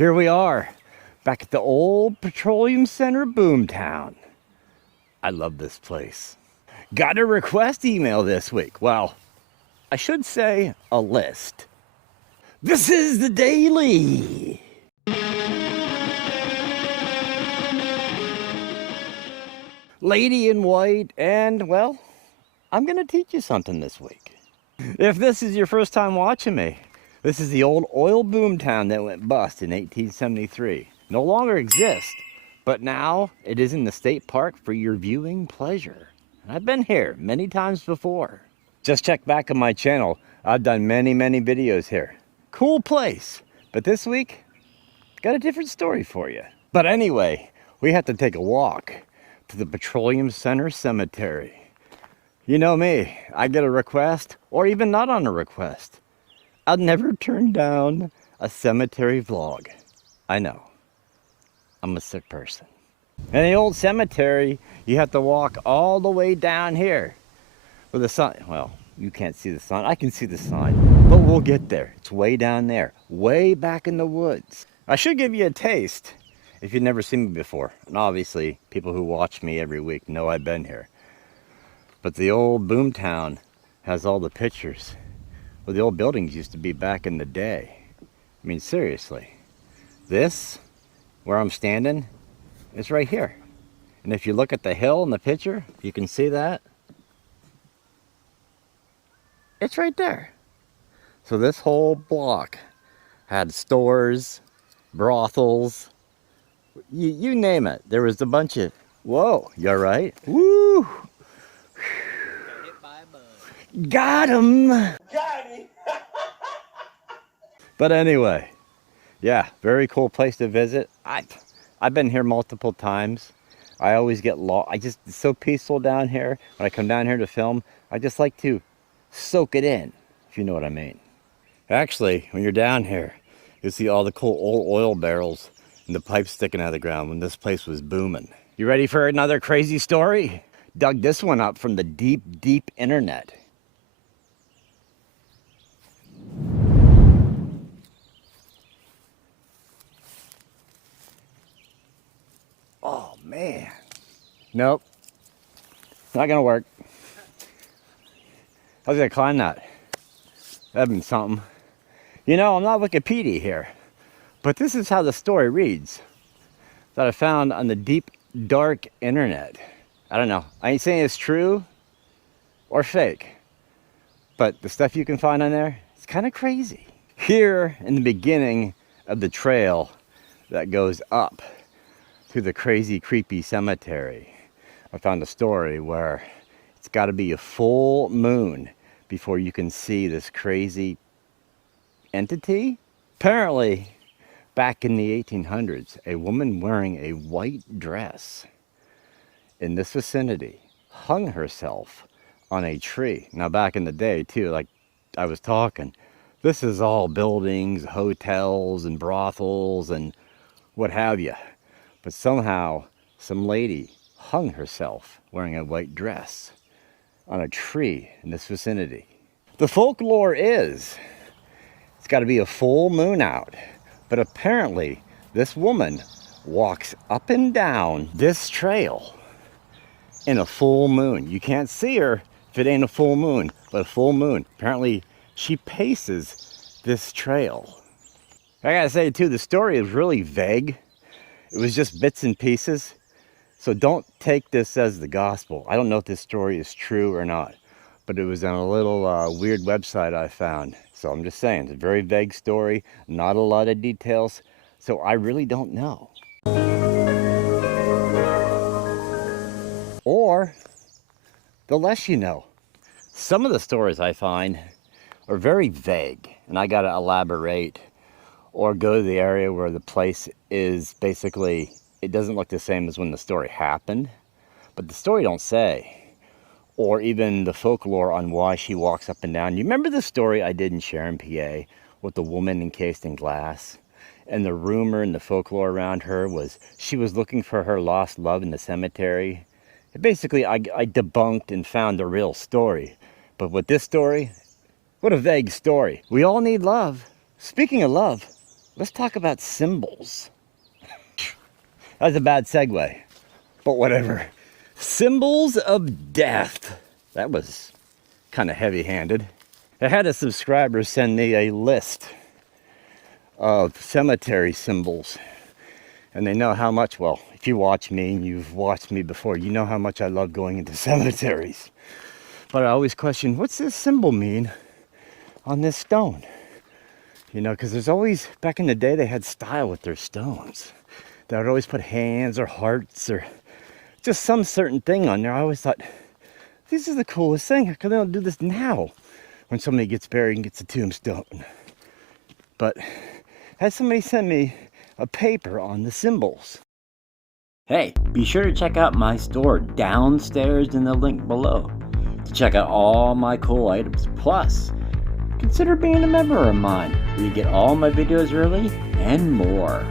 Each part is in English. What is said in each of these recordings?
Here we are, back at the old Petroleum Center boomtown. I love this place. Got a request email this week. Well, I should say a list. This is the Daily. Lady in white, and well, I'm gonna teach you something this week. If this is your first time watching me, this is the old oil boomtown that went bust in 1873. No longer exists, but now it is in the state park for your viewing pleasure. And I've been here many times before. Just check back on my channel. I've done many videos here. Cool place, but this week, got a different story for you. But anyway, we have to take a walk to the Petroleum Center Cemetery. You know me, I get a request, or even not on a request. I'll never turn down a cemetery vlog. I know, I'm a sick person. In the old cemetery, you have to walk all the way down here with the sign. Well, you can't see the sign. I can see the sign, but we'll get there. It's way down there, way back in the woods. I should give you a taste if you've never seen me before. And obviously, people who watch me every week know I've been here. But the old boomtown has all the pictures where the old buildings used to be back in the day. I mean, seriously. This, where I'm standing, is right here. And if you look at the hill in the picture, you can see that. It's right there. So this whole block had stores, brothels, you name it. There was a bunch of, whoa, you all right? Woo! Got him! Got him! But anyway, yeah, very cool place to visit. I've been here multiple times. I always get lost. It's so peaceful down here. When I come down here to film, I just like to soak it in, if you know what I mean. Actually, when you're down here, you'll see all the cool old oil barrels and the pipes sticking out of the ground when this place was booming. You ready for another crazy story? Dug this one up from the deep internet. Oh man. Nope. Not gonna work. I was gonna climb that. That'd been something. You know, I'm not Wikipedia here, but this is how the story reads that I found on the deep, dark internet. I don't know. I ain't saying it's true or fake, but the stuff you can find on there, it's kind of crazy. Here in the beginning of the trail that goes up to the crazy, creepy cemetery, I found a story where it's got to be a full moon before you can see this crazy entity. Apparently, back in the 1800s, a woman wearing a white dress in this vicinity hung herself on a tree. Now, back in the day, too, like I was talking, this is all buildings, hotels, and brothels, and what have you. But somehow, some lady hung herself wearing a white dress on a tree in this vicinity. The folklore is, it's got to be a full moon out. But apparently, this woman walks up and down this trail in a full moon. You can't see her if it ain't a full moon, but a full moon. Apparently, she paces this trail. I gotta say too, the story is really vague. It was just bits and pieces. So don't take this as the gospel. I don't know if this story is true or not, but it was on a little weird website I found. So I'm just saying, it's a very vague story, not a lot of details. So I really don't know. Or the less you know. Some of the stories I find are very vague, and I gotta elaborate or go to the area where the place is basically, it doesn't look the same as when the story happened, but the story don't say. Or even the folklore on why she walks up and down. You remember the story I did in Sharon, PA, with the woman encased in glass? And the rumor and the folklore around her was she was looking for her lost love in the cemetery. Basically, I debunked and found the real story. But with this story, what a vague story. We all need love. Speaking of love, Let's talk about symbols. That was a bad segue, but whatever. Symbols of death. That was kind of heavy-handed. I had a subscriber send me a list of cemetery symbols. And they know how much, well, if you watch me and you've watched me before, you know how much I love going into cemeteries. But I always question, what's this symbol mean on this stone? You know, because there's always, back in the day, they had style with their stones. They would always put hands or hearts or just some certain thing on there. I always thought, this is the coolest thing. How come they don't do this now when somebody gets buried and gets a tombstone? But had somebody send me a paper on the symbols. Hey, be sure to check out my store downstairs in the link below to check out all my cool items. Plus, consider being a member of mine where you get all my videos early and more.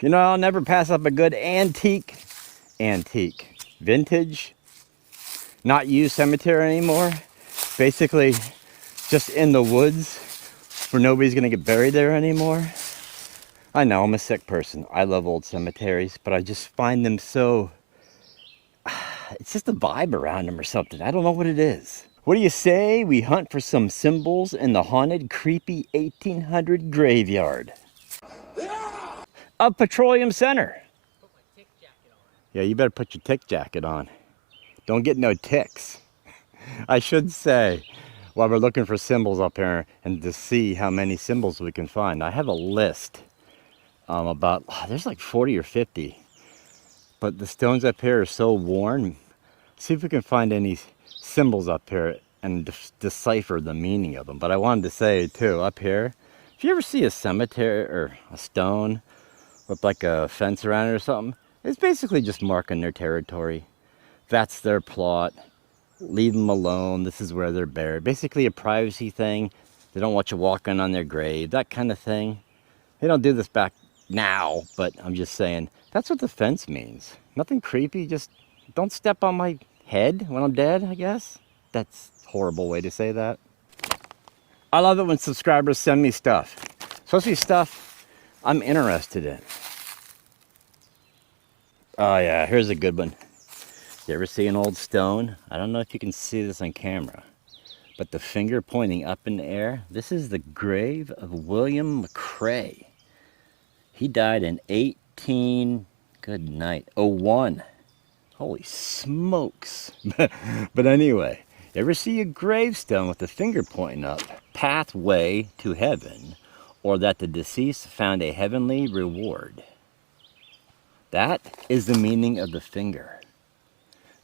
You know, I'll never pass up a good antique, vintage, not used cemetery anymore. Basically just in the woods where nobody's gonna get buried there anymore. I know I'm a sick person. I love old cemeteries, but I just find them so, it's just a vibe around them or something. I don't know what it is. What do you say we hunt for some symbols in the haunted, creepy 1800 graveyard of Petroleum Center? Put my tick jacket on. Yeah, you better put your tick jacket on. Don't get no ticks. I should say, while we're looking for symbols up here and to see how many symbols we can find, I have a list about, there's like 40 or 50. But the stones up here are so worn. See if we can find any symbols up here and decipher the meaning of them. But I wanted to say too, up here, if you ever see a cemetery or a stone with like a fence around it or something, it's basically just marking their territory. That's their plot. Leave them alone. This is where they're buried. Basically a privacy thing. They don't want you walking on their grave, that kind of thing. They don't do this back now, but I'm just saying, that's what the fence means. Nothing creepy, just don't step on my head when I'm dead, I guess. That's a horrible way to say that. I love it when subscribers send me stuff, especially stuff I'm interested in. Oh yeah, here's a good one. You ever see an old stone? I don't know if you can see this on camera, but the finger pointing up in the air, this is the grave of William McCrae. He died in 1801. Holy smokes. But anyway, ever see a gravestone with the finger pointing up? Pathway to heaven, or that the deceased found a heavenly reward. That is the meaning of the finger.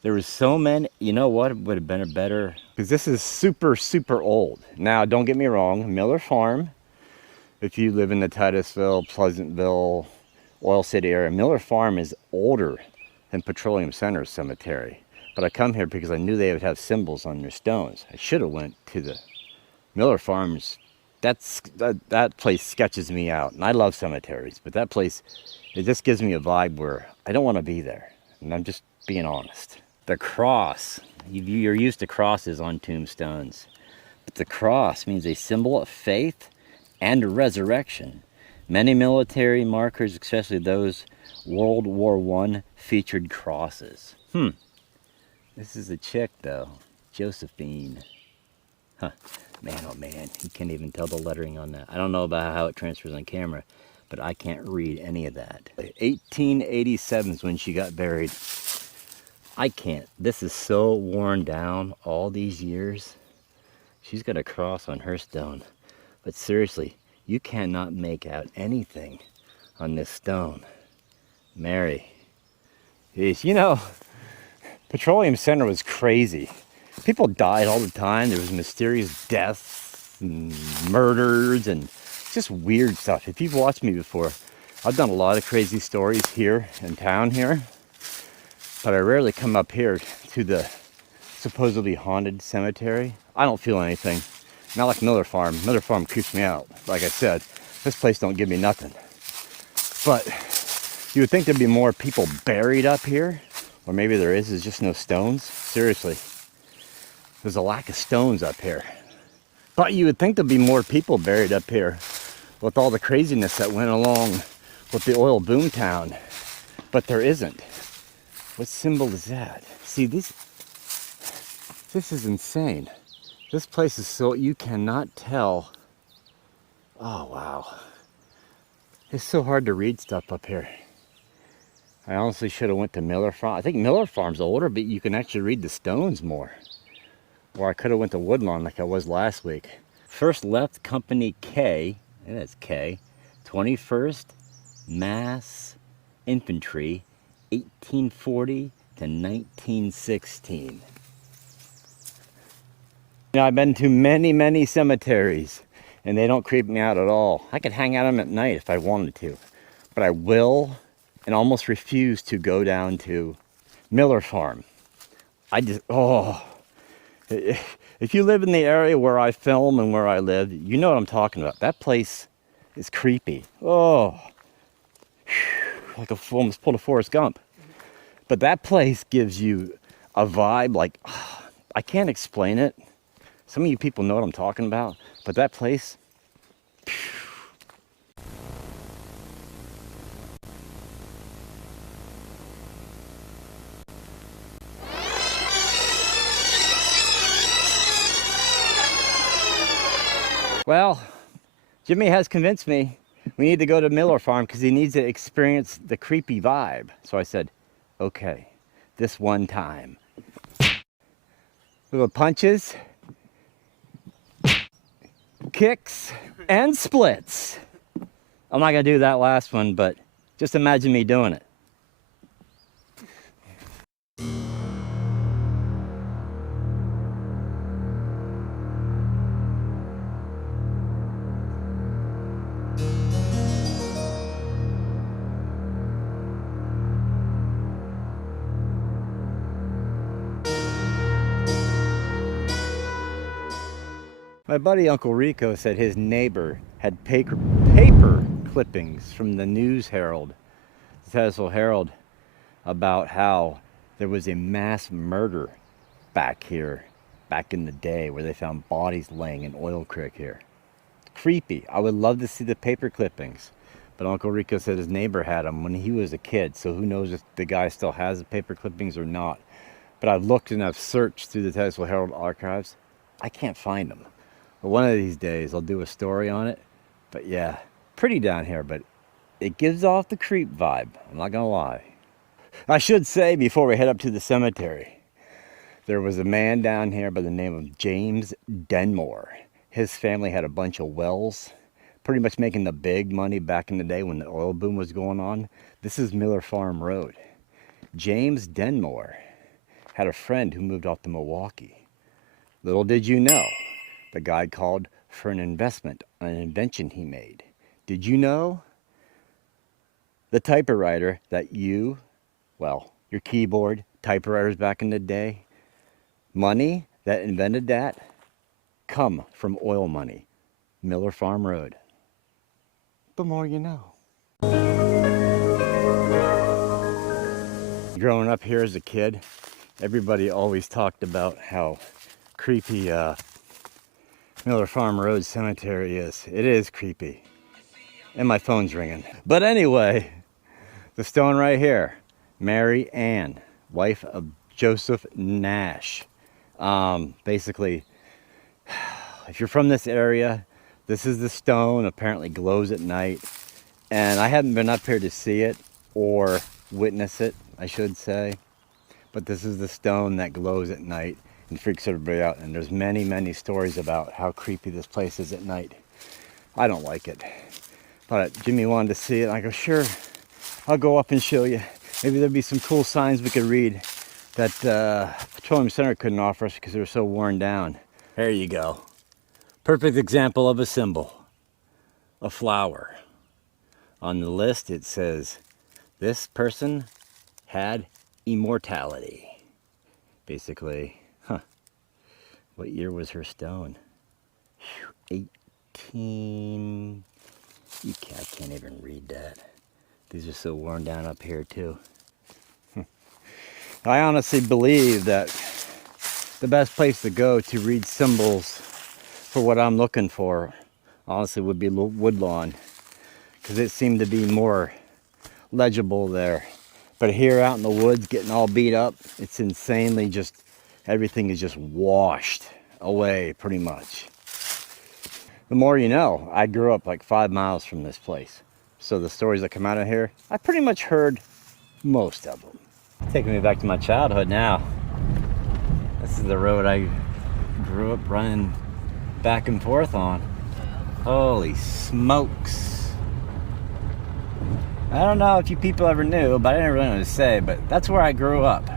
There was so many, you know what would have been a better, because this is super, super old. Now, don't get me wrong, Miller Farm, if you live in the Titusville, Pleasantville, Oil City area, Miller Farm is older than Petroleum Center Cemetery. But I come here because I knew they would have symbols on their stones. I should have went to the Miller Farms. That place sketches me out. And I love cemeteries, but that place, it just gives me a vibe where I don't want to be there. And I'm just being honest. The cross, you're used to crosses on tombstones. But the cross means a symbol of faith and resurrection. Many military markers, especially those World War I, featured crosses. This is a chick though, Josephine. Huh, man oh man, you can't even tell the lettering on that. I don't know about how it transfers on camera, but I can't read any of that. 1887 is when she got buried. I can't, this is so worn down all these years. She's got a cross on her stone. But seriously, you cannot make out anything on this stone. Mary. Jeez, you know, Petroleum Center was crazy. People died all the time. There was mysterious deaths and murders and just weird stuff. If you've watched me before, I've done a lot of crazy stories here in town here. But I rarely come up here to the supposedly haunted cemetery. I don't feel anything. Not like Miller Farm. Miller Farm creeps me out. Like I said, this place don't give me nothing. But you would think there'd be more people buried up here, Or maybe there is, there's just no stones. Seriously, there's a lack of stones up here. But you would think there'd be more people buried up here with all the craziness that went along with the oil boomtown. But there isn't. What symbol is that? See, this is insane. This place is so, you cannot tell. Oh, wow. It's so hard to read stuff up here. I honestly should have went to Miller Farm. I think Miller Farm's older, but you can actually read the stones more. Or I could have went to Woodlawn like I was last week. First left Company K, and that's K, 21st Mass Infantry, 1840 to 1916. You know, I've been to many, many cemeteries, and they don't creep me out at all. I could hang out them at night if I wanted to, but I will and almost refuse to go down to Miller Farm. I just, oh. If you live in the area where I film and where I live, you know what I'm talking about. That place is creepy. Oh, like almost pulled a Forrest Gump. But that place gives you a vibe like, I can't explain it. Some of you people know what I'm talking about, but that place, well, Jimmy has convinced me we need to go to Miller Farm because he needs to experience the creepy vibe. So I said, okay, this one time. Little punches, kicks, and splits. I'm not gonna do that last one, but just imagine me doing it. My buddy Uncle Rico said his neighbor had paper clippings from the News Herald, the Titusville Herald, about how there was a mass murder back here, back in the day, where they found bodies laying in Oil Creek here. Creepy. I would love to see the paper clippings, but Uncle Rico said his neighbor had them when he was a kid, so who knows if the guy still has the paper clippings or not. But I've looked and I've searched through the Titusville Herald archives. I can't find them. But one of these days I'll do a story on it. But yeah, pretty down here, but it gives off the creep vibe. I'm not gonna lie. I should say before we head up to the cemetery, there was a man down here by the name of James Denmore. His family had a bunch of wells, pretty much making the big money back in the day when the oil boom was going on. This is Miller Farm Road. James Denmore had a friend who moved off to Milwaukee. Little did you know, the guy called for an investment on an invention he made. Did you know the typewriter that your keyboard, typewriters back in the day, money that invented that come from oil money? Miller Farm Road. The more you know. Growing up here as a kid, everybody always talked about how creepy Miller Farm Road Cemetery is. It is creepy. And my phone's ringing. But anyway, the stone right here, Mary Ann, wife of Joseph Nash. Basically, if you're from this area, this is the stone, apparently glows at night. And I haven't been up here to see it or witness it, I should say. But this is the stone that glows at night and freaks everybody out. And there's many, many stories about how creepy this place is at night. I don't like it. But Jimmy wanted to see it. I go, sure, I'll go up and show you. Maybe there'd be some cool signs we could read that Petroleum Center couldn't offer us because they were so worn down. There you go. Perfect example of a symbol. A flower. On the list it says, this person had immortality. Basically, what year was her stone? 18... I can't even read that. These are so worn down up here too. I honestly believe that the best place to go to read symbols for what I'm looking for, honestly, would be Woodlawn, because it seemed to be more legible there. But here out in the woods, getting all beat up, it's insanely just, everything is just washed away pretty much. The more you know. I grew up like 5 miles from this place. So the stories that come out of here, I pretty much heard most of them. Taking me back to my childhood now. This is the road I grew up running back and forth on. Holy smokes. I don't know if you people ever knew, but I didn't really know what to say, but that's where I grew up.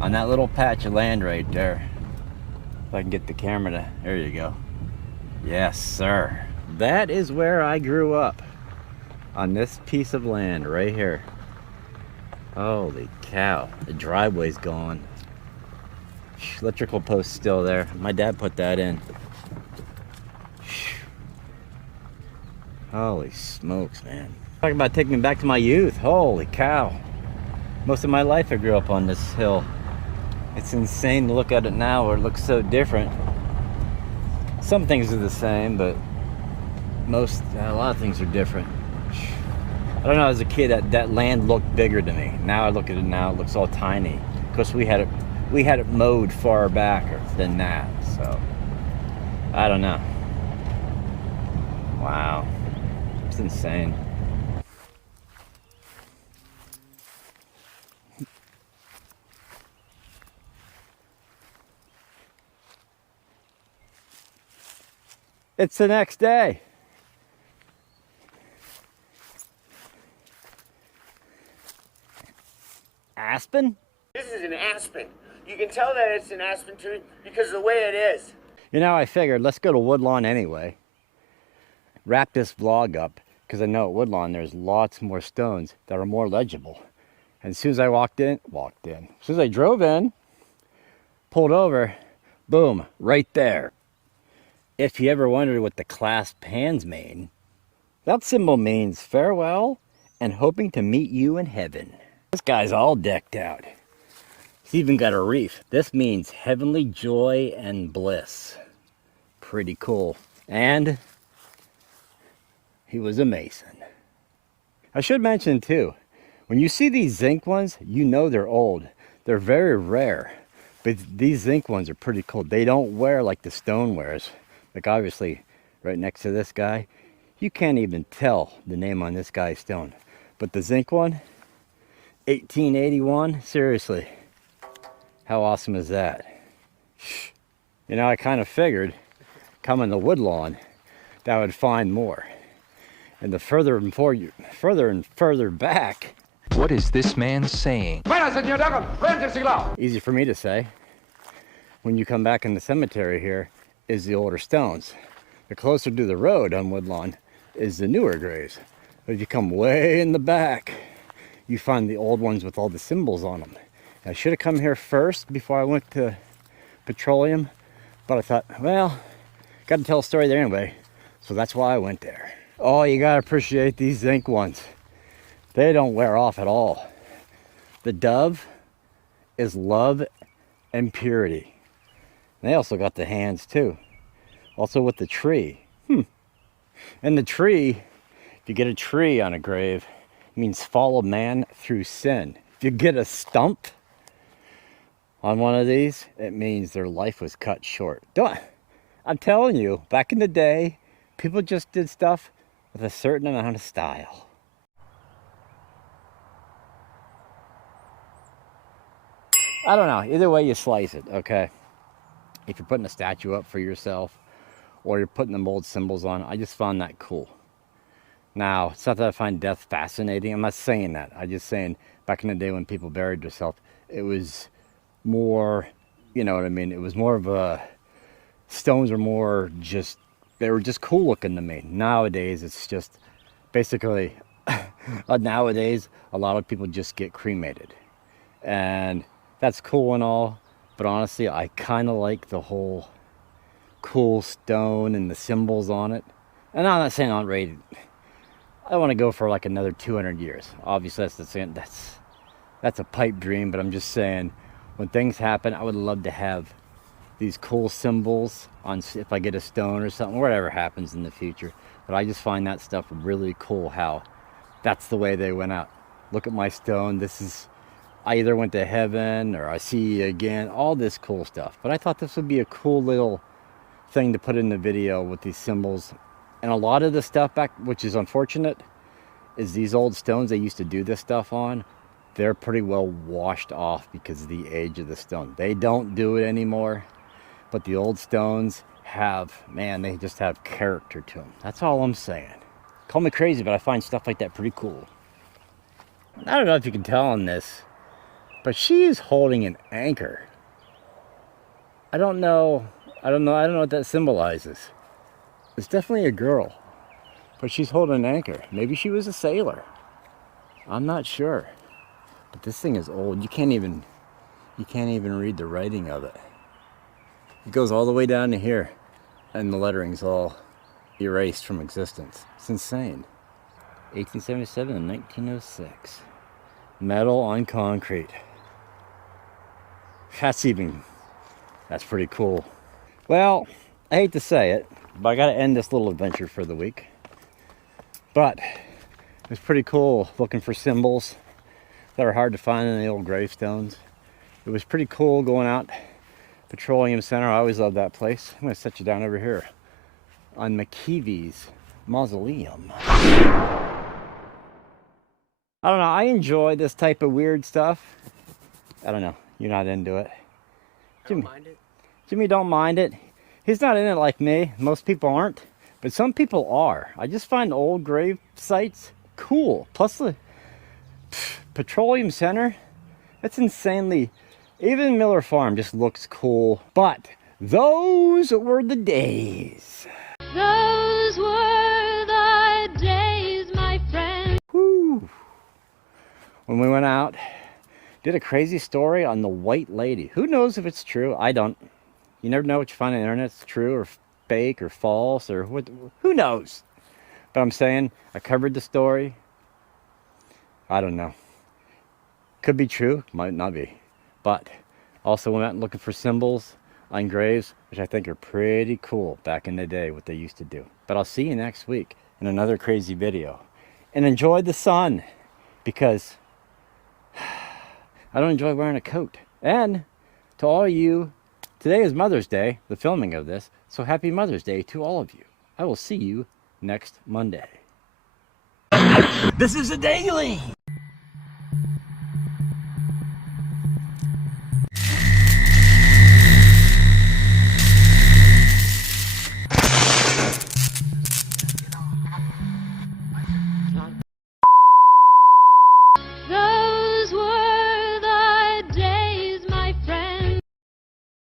On that little patch of land right there. If I can get the camera to, there you go. Yes, sir. That is where I grew up. On this piece of land right here. Holy cow. The driveway's gone. Electrical post still there. My dad put that in. Holy smokes, man. Talking about taking me back to my youth. Holy cow. Most of my life I grew up on this hill. It's insane to look at it now where it looks so different. Some things are the same, but a lot of things are different. I don't know, as a kid that land looked bigger to me. Now I look at it now, it looks all tiny. Of course we had it mowed far back than that, so I don't know. Wow. It's insane. It's the next day. Aspen? This is an aspen. You can tell that it's an aspen tree because of the way it is. You know, I figured let's go to Woodlawn anyway. Wrap this vlog up, because I know at Woodlawn there's lots more stones that are more legible. And as soon as I as soon as I drove in, pulled over, boom, right there. If you ever wondered what the clasp hands mean, that symbol means farewell and hoping to meet you in heaven. This guy's all decked out. He's even got a reef. This means heavenly joy and bliss. Pretty cool. And he was a Mason. I should mention too, when you see these zinc ones, you know they're old. They're very rare, but these zinc ones are pretty cool. They don't wear like the stone wears. Like obviously, right next to this guy, you can't even tell the name on this guy's stone. But the zinc one, 1881, seriously, how awesome is that? You know, I kind of figured coming to Woodlawn that I would find more. And the further and further back. What is this man saying? Easy for me to say. When you come back in the cemetery here is the older stones. The closer to the road on Woodlawn is the newer graves. But if you come way in the back, you find the old ones with all the symbols on them. I should have come here first before I went to Petroleum, but I thought, well, got to tell a story there anyway, so that's why I went there. Oh, you gotta appreciate these zinc ones. They don't wear off at all. The dove is love and purity. They also got the hands too. Also with the tree. And the tree, if you get a tree on a grave, it means follow man through sin. If you get a stump on one of these, it means their life was cut short. I'm telling you, back in the day, people just did stuff with a certain amount of style. I don't know, either way you slice it, okay? If you're putting a statue up for yourself, or you're putting the mold symbols on, I just found that cool. Now, it's not that I find death fascinating, I'm not saying that. I'm just saying, back in the day when people buried themselves, it was more, you know what I mean? It was more of a, stones were more just, they were just cool looking to me. Nowadays, it's just, basically, nowadays, a lot of people just get cremated. And that's cool and all, but honestly, I kind of like the whole cool stone and the symbols on it. And I'm not saying I'm ready. I want to go for like another 200 years. Obviously, that's That's a pipe dream, but I'm just saying, when things happen, I would love to have these cool symbols on, if I get a stone or something, whatever happens in the future. But I just find that stuff really cool, how that's the way they went out. Look at my stone. This is, I either went to heaven or I see you again, all this cool stuff. But I thought this would be a cool little thing to put in the video with these symbols. And a lot of the stuff back, which is unfortunate, is these old stones they used to do this stuff on, they're pretty well washed off because of the age of the stone. They don't do it anymore, but the old stones have, man, they just have character to them. That's all I'm saying. Call me crazy, but I find stuff like that pretty cool. I don't know if you can tell on this, but she is holding an anchor. I don't know what that symbolizes. It's definitely a girl, but she's holding an anchor. Maybe she was a sailor. I'm not sure. But this thing is old. You can't even read the writing of it. It goes all the way down to here, and the lettering's all erased from existence. It's insane. 1877 and 1906. Metal on concrete. That's pretty cool. Well, I hate to say it, but I gotta end this little adventure for the week. But it was pretty cool looking for symbols that are hard to find in the old gravestones. It was pretty cool going out Petroleum Center. I always love that place. I'm gonna set you down over here on McKeevy's mausoleum. I don't know, I enjoy this type of weird stuff. I don't know, you're not into it. I don't mind it. Jimmy don't mind it. He's not in it like me. Most people aren't, but some people are. I just find old grave sites cool. Plus the Petroleum Center, it's insanely, even Miller Farm just looks cool. But those were the days. Those were the days, my friend. Whew. When we went out, did a crazy story on the white lady. Who knows if it's true? I don't. You never know what you find on the internet. It's true or fake or false or what, who knows? But I'm saying, I covered the story. I don't know. Could be true, might not be. But also went out and looking for symbols on graves, which I think are pretty cool back in the day, what they used to do. But I'll see you next week in another crazy video. And enjoy the sun, because I don't enjoy wearing a coat. And to all of you, today is Mother's Day, the filming of this, so happy Mother's Day to all of you. I will see you next Monday. This is a daily.